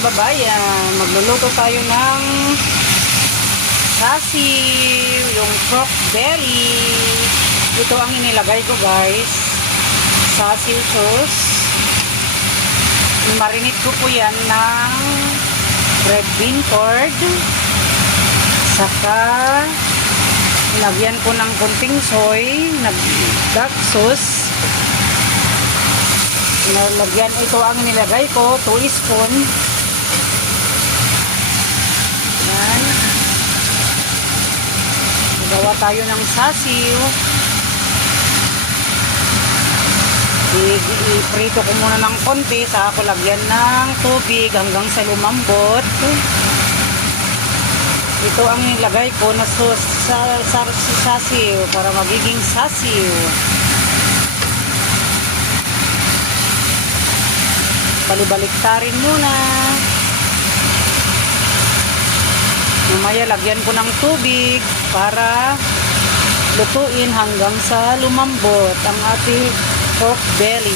kababayan, magluluto tayo ng sasiw, yung pork belly. Ito ang inilagay ko guys, sasiw sauce. Marinate ko po yan ng red bean curd, saka nilagyan ko ng kunting soy, dark sauce. Nilagyan, ito ang nilagay ko, 2 spoon. Yan. Gawa tayo ng sasiw. I-prito ko muna ng konti, saka ko lagyan ng tubig hanggang sa lumambot. Ito ang nilagay ko na sasiw para magiging sasiw. Balibaliktarin muna. Mamaya lagyan ko ng tubig para lutuin hanggang sa lumambot ang ating pork belly.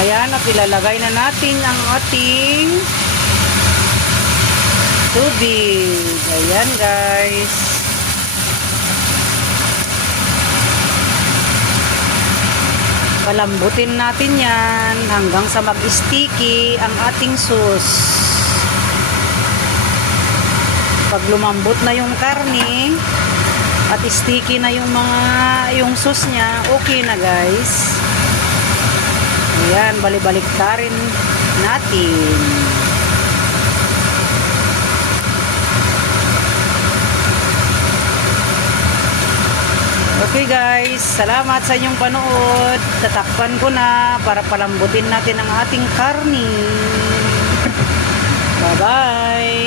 Ayan, at ilalagay na natin ang ating tubig. Ayan guys. Palambutin natin yan hanggang sa mag-sticky ang ating sauce. Pag lumambot na yung karne at sticky na yung sauce niya, okay na guys. Ayan, balibaliktarin natin. Okay guys, salamat sa inyong panood. Tatakpan ko na para palambutin natin ang ating karni. Bye bye.